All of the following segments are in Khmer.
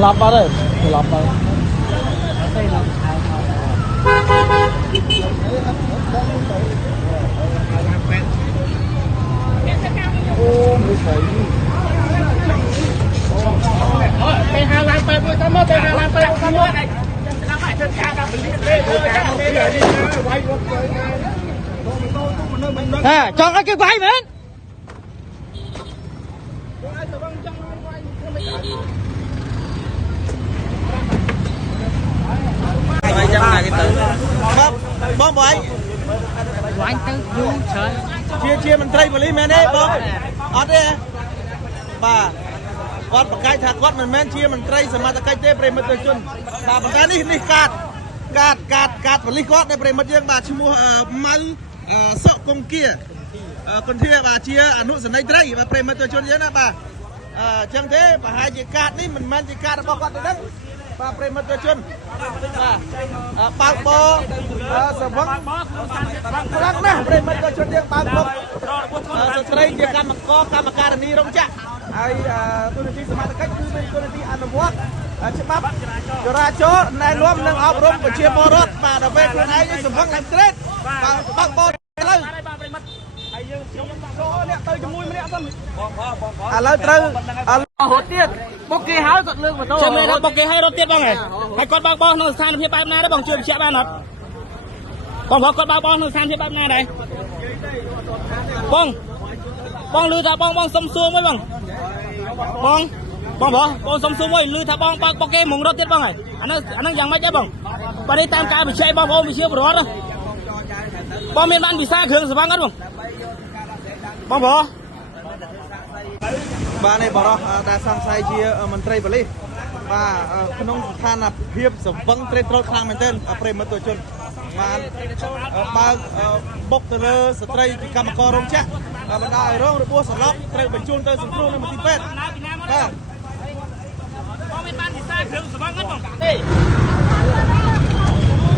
lắp vào đây, lắp vào. Tây Hà Lanไปด้วยกันหมดTây Hà Lanไปด้วยกันหมดChọn cái váy mình. Bom boy. Anh tư vui trời. Chia mình trai vào lý mẹ đấy bom. Ở đây. Bà. Quát bậc cái thạc quát mình men chia mình trai sớm mà cái tê pre mất tôi chun. Bà bậc cái ní cát vào lý quát đây pre mất dương bà chỉ mua mau sợ công kia. Còn thia bà chia nụ sân này trai và pre mất tôi chun vậy nè bà. Chẳng thế bà hai chị cát ní mình men chị cát bao quát đấy. Bà pre mất tôi chun. Bà bò sờ vắng lắc nè pre mất tôi chun dương bà bò. Sờ trai chia cam có cam cà ní rong chạ. Ai tôi đi xem mặt cách tôi đi ăn vótច្បាប់ចរាចរណ៍ណែនាំនិងអប់រំប្រជាពលរដ្ឋបាទដល់ពេលខ្លួនឯងសម្ផឹងឡើងត្រេតបាទបើកបោទៅហើយយើងចូលអ្នកទៅជាមួយម្នាក់ទៅឥឡូវត្រូវរត់ទៀតបុកគេហើយគាត់លើកម៉ូតូចាំមែនបុកគេហើយរត់ទៀតបងហើយគាត់បើកបោក្នុងស្ថានភាពបែបណាដែរបងជួយបញ្ជាក់បានអត់បងគាត់បើកបោក្នុងស្ថានភាពបែបណាដែរបងលឺថាបងសុំសួរមួយបងសុំសួរមួយលឺថាបងបើកបុកគេមករត់ទៀតបងហើយអាហ្នឹងយ៉ាងម៉េចដែរបងបើនេះតាមការបញ្ជាក់បងប្អូនវិជាប្រវត្តិបងមានបានវិសាគ្រឿងសង្វឹងអត់បងបាទនេះបរោះដែលសង្ស័យជាមន្ត្រីប៉ូលីសបាទក្នុងស្ថានភាពសង្វឹងត្រេកត្រោលខ្លាំងមែនទែនប្រិមត្តជនបានបើកបុកទៅលើស្ត្រីជាកម្មកររោងចក្របណ្ដាឲ្យរងរបួសសន្លប់ត្រូវបញ្ជូនទៅសង្គ្រោះនៅមន្ទីរពេទ្យបាទបងមានបានវិសាគ្រឿងសង្វឹងអត់បងទេ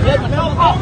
យើងមិន